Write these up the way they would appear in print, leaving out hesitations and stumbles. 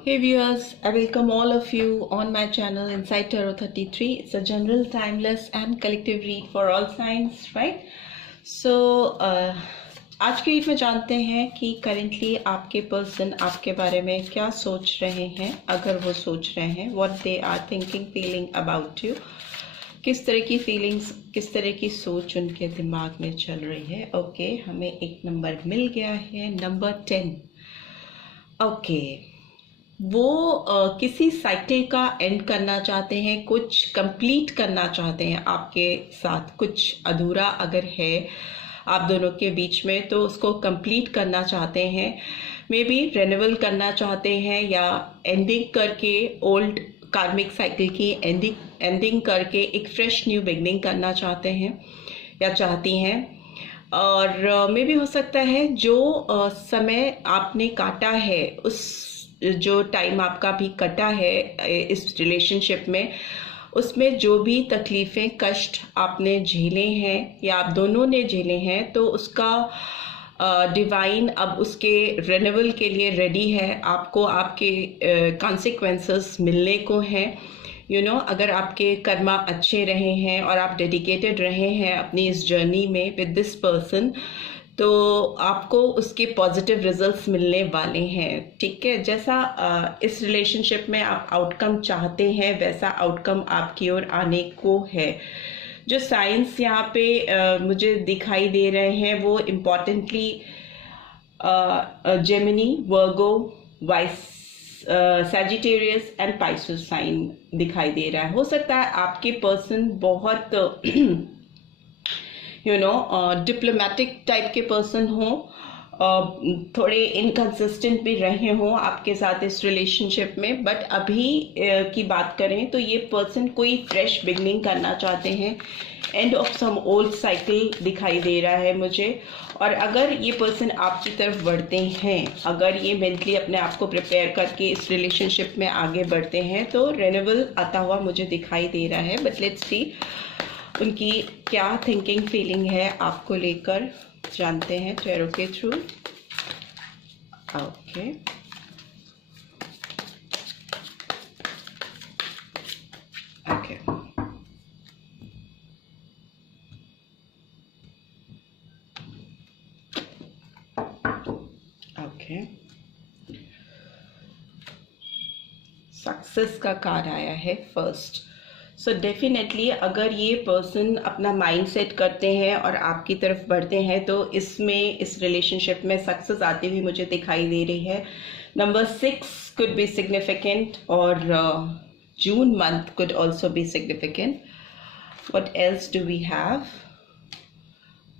Hey viewers, I welcome all of you on my channel Inside Tarot 33. It's a general, timeless and collective read for all signs, right? So आज के read में जानते हैं कि currently आपके person आपके बारे में क्या सोच रहे हैं, अगर वो सोच रहे हैं, what they are thinking, feeling about you. किस तरह की फीलिंग्स, किस तरह की सोच उनके दिमाग में चल रही है. ओके, हमें एक नंबर मिल गया है, नंबर 10. ओके, वो किसी साइकिल का एंड करना चाहते हैं, कुछ कंप्लीट करना चाहते हैं आपके साथ. कुछ अधूरा अगर है आप दोनों के बीच में तो उसको कंप्लीट करना चाहते हैं. मे बी रेन्यूअल करना चाहते हैं या एंडिंग करके ओल्ड कार्मिक साइकिल की एंडिंग करके एक फ्रेश न्यू बिगनिंग करना चाहते हैं या चाहती हैं. और मे भी हो सकता है जो समय आपने काटा है, उस जो टाइम आपका भी कटा है इस रिलेशनशिप में, उसमें जो भी तकलीफ़ें, कष्ट आपने झेले हैं या आप दोनों ने झेले हैं, तो उसका डिवाइन अब उसके रिन्यूअल के लिए रेडी है. आपको आपके कॉन्सिक्वेंसेस मिलने को हैं. अगर आपके कर्मा अच्छे रहे हैं और आप डेडिकेटेड रहे हैं अपनी इस जर्नी में विद दिस पर्सन, तो आपको उसके पॉजिटिव रिजल्ट्स मिलने वाले हैं. ठीक है, जैसा इस रिलेशनशिप में आप आउटकम चाहते हैं वैसा आउटकम आपकी ओर आने को है. जो साइंस यहाँ पे मुझे दिखाई दे रहे हैं वो importantly Gemini, Virgo, Sagittarius and Pisces sign दिखाई दे रहा है. हो सकता है आपके पर्सन बहुत डिप्लोमेटिक टाइप के पर्सन हो, थोड़े इनकंसिस्टेंट भी रहे हों आपके साथ इस रिलेशनशिप में. बट अभी की बात करें तो ये पर्सन कोई फ्रेश बिगनिंग करना चाहते हैं. End of some old cycle दिखाई दे रहा है मुझे. और अगर ये पर्सन आपकी तरफ बढ़ते हैं, अगर ये मेंटली अपने आप को प्रिपेयर करके इस रिलेशनशिप में आगे बढ़ते हैं, तो रेन्यूअल आता हुआ मुझे दिखाई दे रहा है. बट लेट्स सी उनकी क्या थिंकिंग, फीलिंग है आपको लेकर. जानते हैं टैरो के through. Okay, okay, okay. Success का कार्ड आया है फर्स्ट. सो डेफिनेटली अगर ये पर्सन अपना माइंड सेट करते हैं और आपकी तरफ बढ़ते हैं तो इसमें, इस रिलेशनशिप में सक्सेस आती हुई मुझे दिखाई दे रही है. नंबर 6 could be significant और June month could also be significant. What else do we have?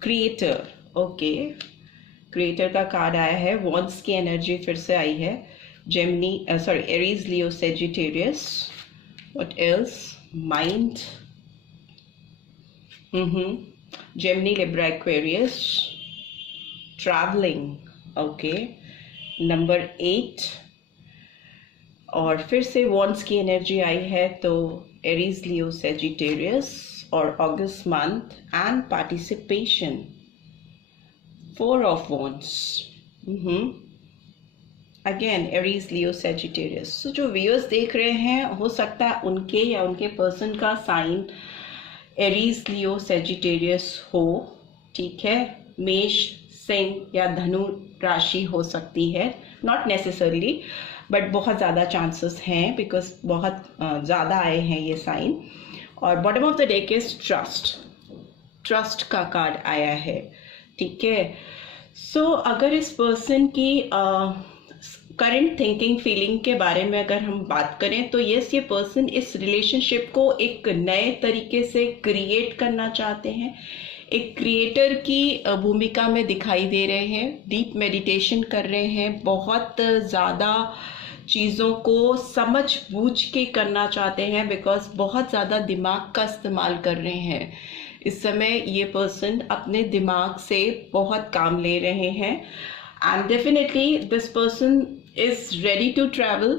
Creator. Okay, creator का कार्ड आया है. वॉन्ड्स की एनर्जी फिर से आई है. Gemini, Aries, Leo, Sagittarius. What else? Mind. Gemini, Libra, Aquarius. Traveling. Okay, number 8. और फिर से वॉन्ड्स की एनर्जी आई है, तो एरीज, लियो, सेजिटेरियस और अगस्त month. And participation, 4 of wands. Again Aries, Leo, Sagittarius. So जो व्यूअर्स देख रहे हैं, हो सकता है उनके या उनके पर्सन का साइन एरीज, लियो, सेजिटेरियस हो. ठीक है, मेष, सिंह या धनु राशि हो सकती है. नॉट नेसेसरली, बट बहुत ज़्यादा चांसेस हैं बिकॉज बहुत ज़्यादा आए हैं ये साइन. और bottom of the deck is trust का कार्ड आया है. ठीक है, सो अगर इस पर्सन की करंट थिंकिंग, फीलिंग के बारे में अगर हम बात करें तो यस, ये पर्सन इस रिलेशनशिप को एक नए तरीके से क्रिएट करना चाहते हैं. एक क्रिएटर की भूमिका में दिखाई दे रहे हैं. डीप मेडिटेशन कर रहे हैं. बहुत ज़्यादा चीज़ों को समझ बूझ के करना चाहते हैं बिकॉज बहुत ज़्यादा दिमाग का इस्तेमाल कर रहे हैं. इस समय ये पर्सन अपने दिमाग से बहुत काम ले रहे हैं. And definitely this person is ready to travel.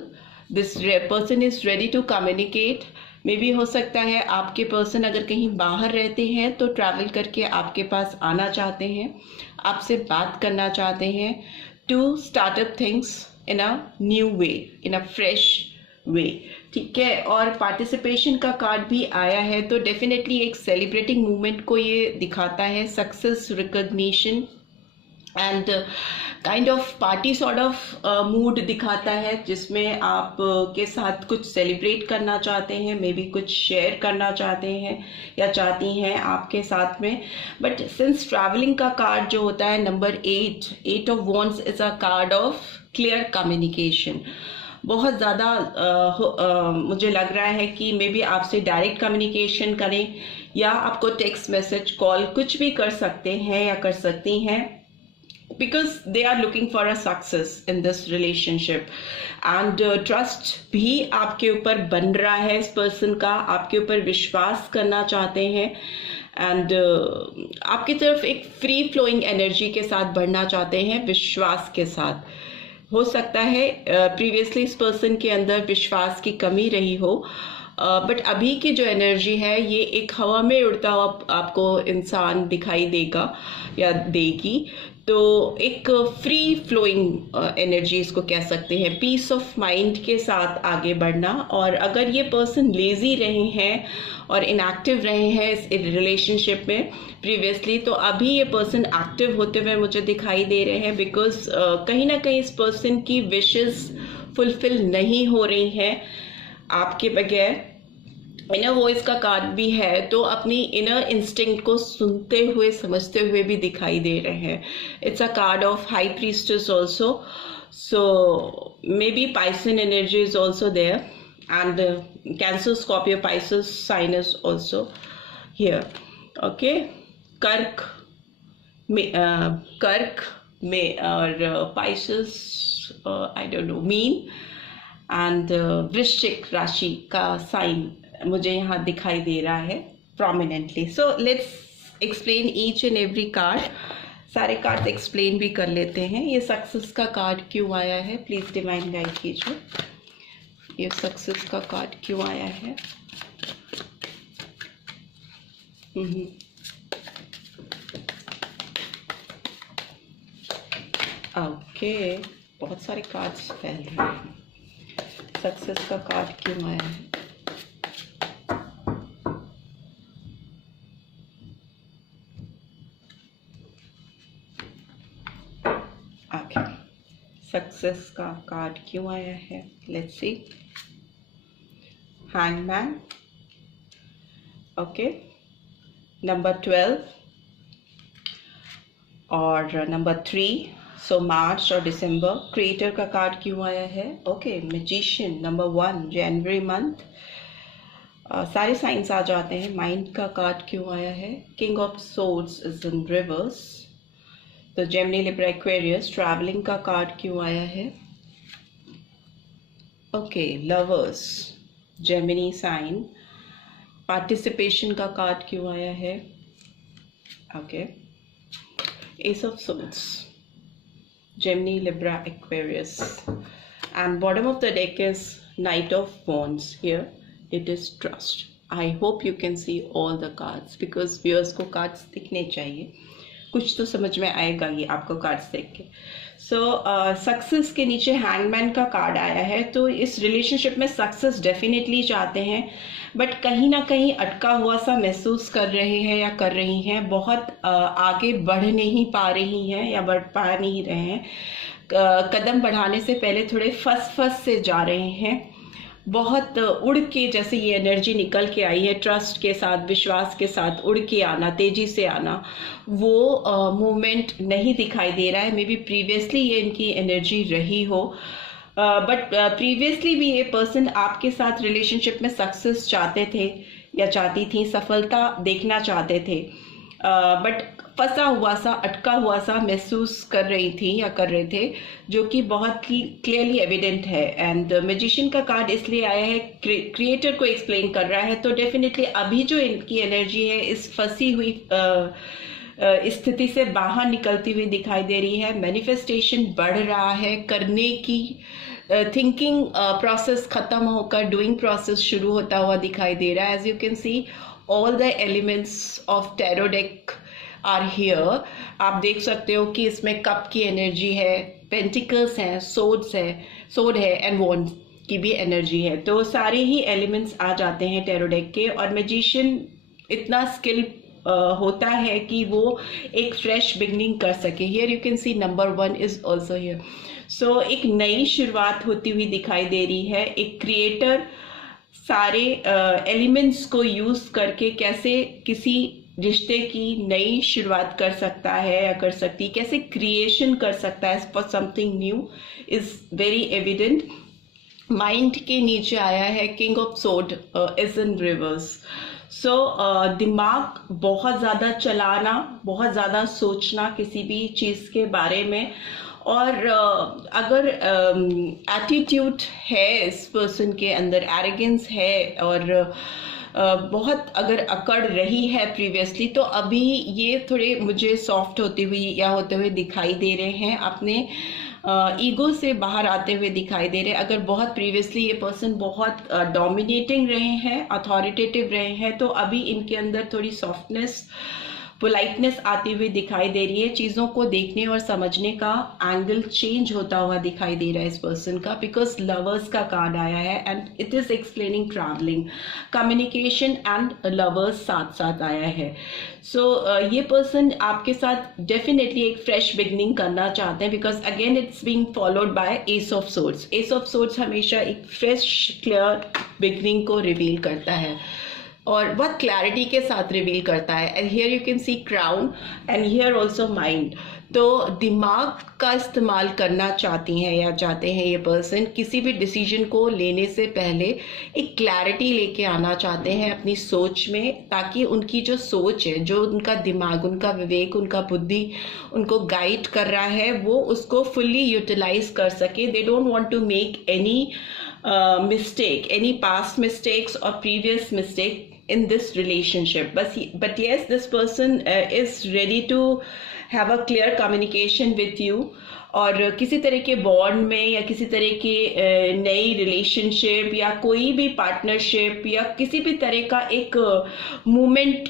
This person is ready to communicate. May be हो सकता है आपके पर्सन अगर कहीं बाहर रहते हैं तो ट्रैवल करके आपके पास आना चाहते हैं, आपसे बात करना चाहते हैं. To start up things in a new way, in a fresh way, ठीक है। और पार्टिसिपेशन का कार्ड भी आया है, तो डेफिनेटली एक सेलिब्रेटिंग मूवमेंट को ये दिखाता है, success, recognition and kind of party sort of mood दिखाता है, जिसमें आप के साथ कुछ सेलिब्रेट करना चाहते हैं, मे बी कुछ शेयर करना चाहते हैं या चाहती हैं आपके साथ में। बट सिंस ट्रैवलिंग का कार्ड जो होता है number 8 of wands is a card of clear communication. बहुत ज़्यादा मुझे लग रहा है कि मे बी आपसे डायरेक्ट कम्युनिकेशन करें या आपको टेक्स्ट मैसेज, कॉल कुछ भी कर सकते हैं या कर सकती हैं, because they are looking for a success in this relationship and trust भी आपके ऊपर बन रहा है, इस पर्सन का आपके ऊपर विश्वास करना चाहते हैं एंड आपकी तरफ एक फ्री फ्लोइंग एनर्जी के साथ बढ़ना चाहते हैं, विश्वास के साथ। हो सकता है प्रीवियसली इस पर्सन के अंदर विश्वास की कमी रही हो, बट अभी की जो एनर्जी है ये एक हवा में उड़ता हुआ आपको इंसान दिखाई देगा या देगी। तो एक फ्री फ्लोइंग एनर्जी इसको कह सकते हैं, पीस ऑफ माइंड के साथ आगे बढ़ना। और अगर ये पर्सन लेजी रहे हैं और इनएक्टिव रहे हैं इस रिलेशनशिप में प्रीवियसली, तो अभी ये पर्सन एक्टिव होते हुए मुझे दिखाई दे रहे हैं, बिकॉज कहीं ना कहीं इस पर्सन की विशेस फुलफिल नहीं हो रही हैं आपके बगैर। इनर वॉइस का कार्ड भी है, तो अपनी इनर इंस्टिंक्ट को सुनते हुए समझते हुए भी दिखाई दे रहे हैं। It's a card of High Priestess also, so may be Pisces energy is also there and Cancer, Scorpio, Pisces sign is also here. Okay, कर्क में और पाइसेस आई डोंट नो मीन एंड वृश्चिक राशि का साइन मुझे यहाँ दिखाई दे रहा है prominently. So let's explain each and every card. सारे कार्ड एक्सप्लेन भी कर लेते हैं। ये सक्सेस का कार्ड क्यों आया है, प्लीज डिवाइन गाइड कीजिए। ये सक्सेस का कार्ड क्यों आया है? ओके, बहुत सारे कार्ड्स फैल रहे हैं। सक्सेस का कार्ड क्यों आया है? सक्सेस का कार्ड क्यों आया है? Let's see. Hangman, okay, number 12 और नंबर 3, सो मार्च और दिसंबर। क्रिएटर का कार्ड क्यों आया है? ओके, मैजिशियन, नंबर 1, जनवरी मंथ। सारे साइंस आ जाते हैं। माइंड का कार्ड क्यों आया है? King of swords is in reverse, तो जेमिनी, लिब्रा, एक्वेरियस। ट्रैवलिंग का कार्ड क्यों आया है? Okay, lovers, Gemini sign. Participation का कार्ड क्यों आया है? Okay, ace of swords, Gemini, Libra, Aquarius and bottom of the deck is knight of wands. Here it is trust. I hope you can see all the cards, because viewers को cards दिखने चाहिए, कुछ तो समझ में आएगा ही आपको cards देख के। सो सक्सेस के नीचे हैंगमैन का कार्ड आया है, तो इस रिलेशनशिप में सक्सेस डेफिनेटली चाहते हैं, बट कहीं ना कहीं अटका हुआ सा महसूस कर रहे हैं या कर रही हैं। बहुत आगे बढ़ नहीं पा रही हैं या बढ़ पा नहीं रहे हैं। कदम बढ़ाने से पहले थोड़े फंस से जा रहे हैं। बहुत उड़ के, जैसे ये एनर्जी निकल के आई है, ट्रस्ट के साथ, विश्वास के साथ उड़ के आना, तेजी से आना, वो मूवमेंट नहीं दिखाई दे रहा है। मे बी प्रीवियसली ये इनकी एनर्जी रही हो, बट प्रीवियसली भी ये पर्सन आपके साथ रिलेशनशिप में सक्सेस चाहते थे या चाहती थी, सफलता देखना चाहते थे, बट फंसा हुआ सा, अटका हुआ सा महसूस कर रही थी या कर रहे थे, जो कि बहुत ही क्लियरली एविडेंट है। एंड मैजिशियन का कार्ड इसलिए आया है, क्रिएटर को एक्सप्लेन कर रहा है। तो डेफिनेटली अभी जो इनकी एनर्जी है, इस फंसी हुई स्थिति से बाहर निकलती हुई दिखाई दे रही है। मैनिफेस्टेशन बढ़ रहा है, करने की थिंकिंग प्रोसेस खत्म होकर डूइंग प्रोसेस शुरू होता हुआ दिखाई दे रहा है। As you can see, all the elements of tarot deck are here. आप देख सकते हो कि इसमें कप की एनर्जी है, पेंटिकल्स हैं, सोड है एंड वॉन्ड की भी एनर्जी है। तो सारे ही एलिमेंट्स आ जाते हैं टैरो डेक के। और मैजिशियन इतना स्किल होता है कि वो एक फ्रेश बिगनिंग कर सके। Here you can see number 1 is also here. So एक नई शुरुआत होती हुई दिखाई दे रही है। एक क्रिएटर सारे एलिमेंट्स को यूज करके कैसे किसी रिश्ते की नई शुरुआत कर सकता है या कर सकती, कैसे क्रिएशन कर सकता है for something new is very evident. Mind के नीचे आया है किंग ऑफ सोड इज इन रिवर्स। सो दिमाग बहुत ज़्यादा चलाना, बहुत ज़्यादा सोचना किसी भी चीज़ के बारे में। और अगर एटीट्यूड है इस पर्सन के अंदर, एरोगेंस है और बहुत अगर अकड़ रही है प्रीवियसली, तो अभी ये थोड़े मुझे सॉफ्ट होती हुई या होते हुए दिखाई दे रहे हैं, अपने ईगो से बाहर आते हुए दिखाई दे रहे हैं। अगर बहुत प्रीवियसली ये पर्सन बहुत डोमिनेटिंग रहे हैं, अथॉरिटेटिव रहे हैं, तो अभी इनके अंदर थोड़ी सॉफ्टनेस, पोलाइटनेस आती हुई दिखाई दे रही है। चीज़ों को देखने और समझने का एंगल चेंज होता हुआ दिखाई दे रहा है इस पर्सन का, बिकॉज लवर्स का कार्ड आया है and it is explaining travelling, communication and lovers साथ साथ आया है। सो ये पर्सन आपके साथ डेफिनेटली एक फ्रेश बिगनिंग करना चाहते हैं, because again it's being followed by S of swords. S of swords हमेशा एक फ्रेश क्लियर बिगनिंग को रिवील करता है और बहुत क्लैरिटी के साथ रिवील करता है। And here you can C crown and here also mind. तो दिमाग का इस्तेमाल करना चाहती हैं या चाहते हैं ये पर्सन, किसी भी डिसीजन को लेने से पहले एक क्लैरिटी लेके आना चाहते हैं अपनी सोच में, ताकि उनकी जो सोच है, जो उनका दिमाग, उनका विवेक, उनका बुद्धि उनको गाइड कर रहा है, वो उसको फुल्ली यूटिलाइज कर सके। They don't want to make any mistake, any past mistakes or previous mistake in this relationship. But yes, this person is ready to have a clear communication with you. और किसी तरह के bond में या किसी तरह की नई रिलेशनशिप या कोई भी पार्टनरशिप या किसी भी तरह का एक मूवमेंट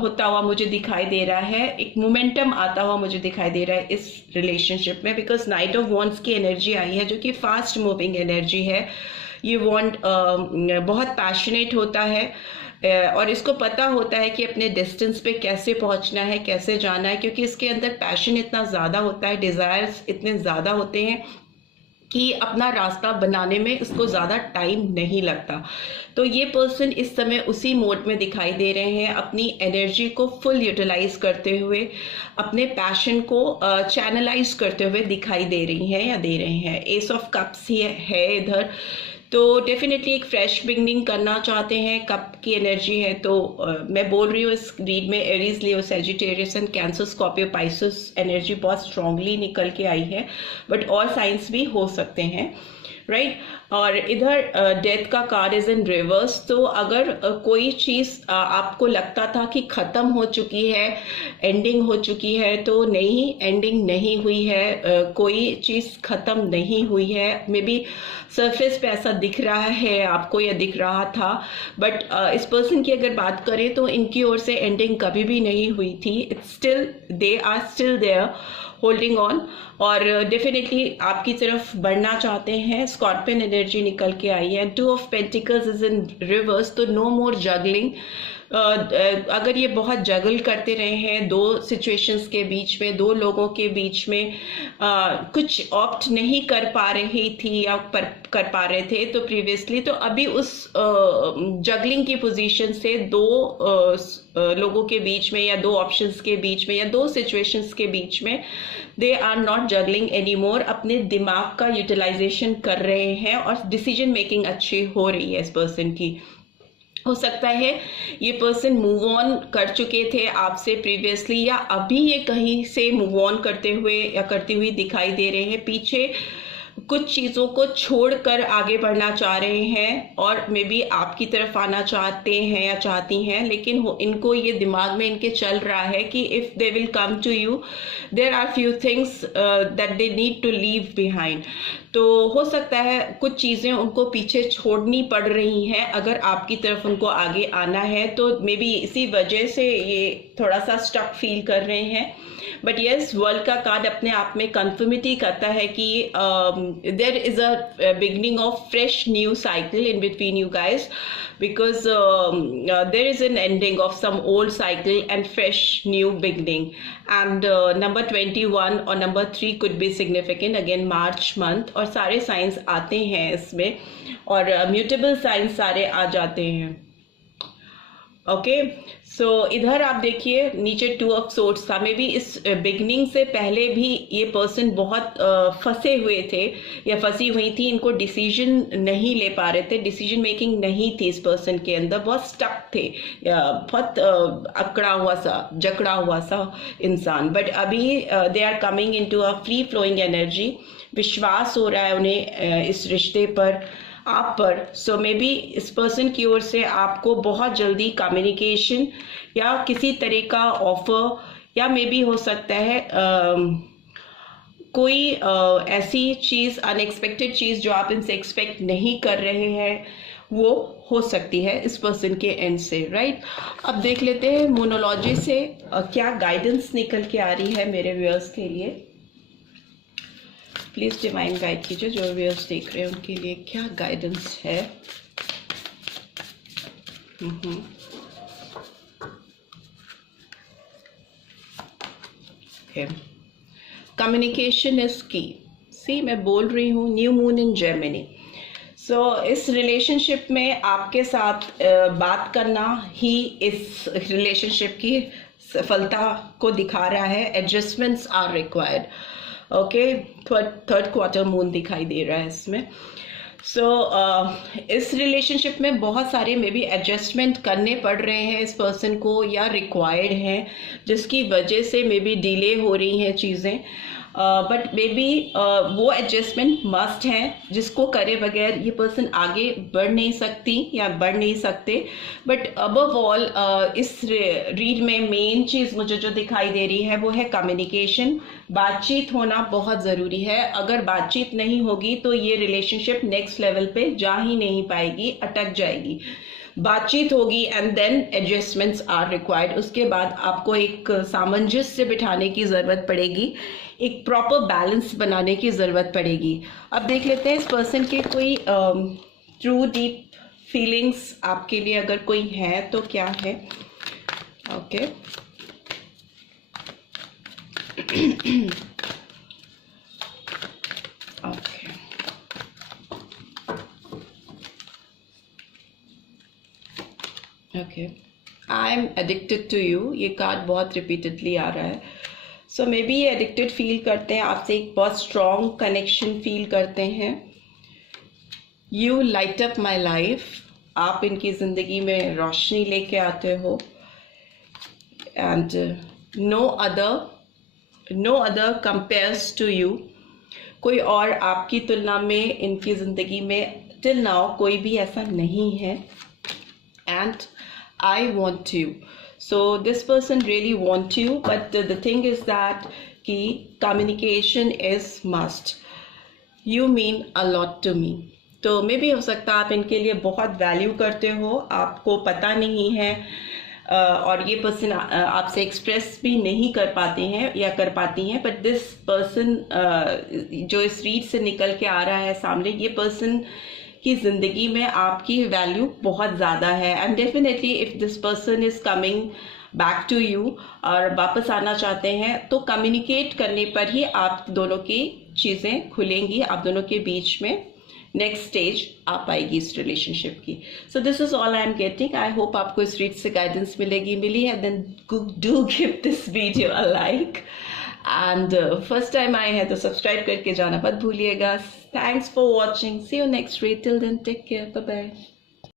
होता हुआ मुझे दिखाई दे रहा है, एक मोमेंटम आता हुआ मुझे दिखाई दे रहा है इस रिलेशनशिप में। बिकॉज नाइट ऑफ वॉन्ड्स की एनर्जी आई है, जो कि फास्ट मूविंग एनर्जी है। ये वॉन्ड बहुत पैशनेट होता है और इसको पता होता है कि अपने डिस्टेंस पे कैसे पहुंचना है, कैसे जाना है, क्योंकि इसके अंदर पैशन इतना ज़्यादा होता है, डिज़ायर्स इतने ज़्यादा होते हैं कि अपना रास्ता बनाने में इसको ज़्यादा टाइम नहीं लगता। तो ये पर्सन इस समय उसी मोड में दिखाई दे रहे हैं, अपनी एनर्जी को फुल यूटिलाइज करते हुए, अपने पैशन को चैनलाइज करते हुए दिखाई दे रही हैं या दे रहे हैं। एस ऑफ कप्स ही है इधर। तो डेफिनेटली एक फ्रेश बिगनिंग करना चाहते हैं, कप की एनर्जी है। तो मैं बोल रही हूँ इस रीड में Aries, Leo, Sagittarius and Cancer, Scorpio, Pisces energy बहुत स्ट्रांगली निकल के आई है, बट और साइंस भी हो सकते हैं, राइट। और इधर डेथ का कार्ड इज इन रिवर्स। तो अगर कोई चीज़ आपको लगता था कि ख़त्म हो चुकी है, एंडिंग हो चुकी है, तो नहीं, एंडिंग नहीं हुई है, कोई चीज़ ख़त्म नहीं हुई है। मे बी सरफेस पे ऐसा दिख रहा है आपको या दिख रहा था, बट इस पर्सन की अगर बात करें तो इनकी ओर से एंडिंग कभी भी नहीं हुई थी। It's still, they are still there holding on और डेफिनेटली आपकी तरफ बढ़ना चाहते हैं। स्कॉर्पियन एनर्जी निकल के आई है। 2 of pentacles is in reverse. तो नो मोर जगलिंग। अगर ये बहुत जगल करते रहे हैं दो सिचुएशंस के बीच में, दो लोगों के बीच में, कुछ ऑप्ट नहीं कर पा रही थी या कर पा रहे थे तो प्रीवियसली, तो अभी उस जगलिंग की पोजीशन से दो लोगों के बीच में या दो ऑप्शंस के बीच में या दो सिचुएशंस के बीच में they are not juggling any more. अपने दिमाग का यूटिलाइजेशन कर रहे हैं और डिसीजन मेकिंग अच्छी हो रही है इस पर्सन की। हो सकता है ये पर्सन मूव ऑन कर चुके थे आपसे प्रीवियसली, या अभी ये कहीं से मूव ऑन करते हुए या करती हुई दिखाई दे रहे हैं। पीछे कुछ चीज़ों को छोड़कर आगे बढ़ना चाह रहे हैं और मे बी आपकी तरफ आना चाहते हैं या चाहती हैं, लेकिन इनको ये दिमाग में इनके चल रहा है कि if they will come to you there are few things that they need to leave behind. तो हो सकता है कुछ चीज़ें उनको पीछे छोड़नी पड़ रही हैं अगर आपकी तरफ उनको आगे आना है, तो मे बी इसी वजह से ये थोड़ा सा स्टक फील कर रहे हैं। बट यस, वर्ल्ड का कार्ड अपने आप में कंफर्मिटी करता है कि there is a beginning of fresh new cycle in between you guys, because there is an ending of some old cycle and fresh new beginning, and number 21 और number 3 could be significant again March month, और सारे science आते हैं इसमें और mutable science सारे आ जाते हैं। ओके, सो इधर आप देखिए नीचे 2 ऑफ सोर्ड्स था। मे बी इस बिगनिंग से पहले भी ये पर्सन बहुत फंसे हुए थे या फंसी हुई थी, इनको डिसीजन नहीं ले पा रहे थे, डिसीजन मेकिंग नहीं थी इस पर्सन के अंदर, बहुत स्टक थे, बहुत जकड़ा हुआ सा इंसान। बट अभी they are coming into a free flowing energy, विश्वास हो रहा है उन्हें इस रिश्ते पर, आप पर। सो मे बी इस पर्सन की ओर से आपको बहुत जल्दी कम्युनिकेशन या किसी तरह का ऑफर, या मे बी हो सकता है कोई ऐसी चीज़, अनएक्सपेक्टेड चीज़ जो आप इनसे एक्सपेक्ट नहीं कर रहे हैं, वो हो सकती है इस पर्सन के एंड से, राइट। अब देख लेते हैं मोनोलॉजी से क्या गाइडेंस निकल के आ रही है मेरे व्यूअर्स के लिए। प्लीज डिवाइन गाइड कीजिए, जो व्यूअर्स देख रहे हैं उनके लिए क्या गाइडेंस है। कम्युनिकेशन इज की। सी, मैं बोल रही हूँ न्यू मून इन जेमिनी। सो इस रिलेशनशिप में आपके साथ बात करना ही इस रिलेशनशिप की सफलता को दिखा रहा है। Adjustments are required. Okay, third quarter moon दिखाई दे रहा है इसमें। सो इस रिलेशनशिप में बहुत सारे मे बी एडजस्टमेंट करने पड़ रहे हैं इस पर्सन को, या रिक्वायर्ड हैं, जिसकी वजह से मे बी डिले हो रही हैं चीज़ें। बट मे बी वो एडजस्टमेंट मस्ट हैं जिसको करे बगैर ये पर्सन आगे बढ़ नहीं सकती या बढ़ नहीं सकते। बट अबव ऑल इस रीड में मेन चीज़ मुझे जो दिखाई दे रही है वो है कम्युनिकेशन। बातचीत होना बहुत ज़रूरी है। अगर बातचीत नहीं होगी तो ये रिलेशनशिप नेक्स्ट लेवल पे जा ही नहीं पाएगी, अटक जाएगी। बातचीत होगी and then adjustments are required. उसके बाद आपको एक सामंजस्य बिठाने की ज़रूरत पड़ेगी, एक प्रॉपर बैलेंस बनाने की ज़रूरत पड़ेगी। अब देख लेते हैं इस पर्सन के कोई ट्रू डीप फीलिंग्स आपके लिए अगर कोई है तो क्या है। Okay, okay, okay, I am addicted to you. ये कार्ड बहुत रिपीटेडली आ रहा है। सो मे बी ये एडिक्टेड फील करते हैं आपसे, एक बहुत स्ट्रॉन्ग कनेक्शन फील करते हैं। You light up my life. आप इनकी ज़िंदगी में रोशनी लेके आते हो and no other compares to you. कोई और आपकी तुलना में इनकी ज़िंदगी में टिल नाउ कोई भी ऐसा नहीं है। And I want you. So this person really want you, but the thing is that कि communication is must. You mean a lot to me. तो मे भी हो सकता है आप इनके लिए बहुत वैल्यू करते हो, आपको पता नहीं है और ये पर्सन आपसे एक्सप्रेस भी नहीं कर पाते हैं या कर पाती हैं। बट दिस पर्सन जो इस रीड से निकल के आ रहा है सामने, ये पर्सन की ज़िंदगी में आपकी वैल्यू बहुत ज़्यादा है। And definitely if this person is coming back to you और वापस आना चाहते हैं तो कम्युनिकेट करने पर ही आप दोनों की चीज़ें खुलेंगी, आप दोनों के बीच में नेक्स्ट स्टेज आ पाएगी इस रिलेशनशिप की। So this is all I am getting. I hope आपको इस रीड से गाइडेंस मिली है। Then do give this video a like and first time आए हैं तो सब्सक्राइब करके जाना मत भूलिएगा। Thanks for watching. See you next read. Till then take care. Bye bye.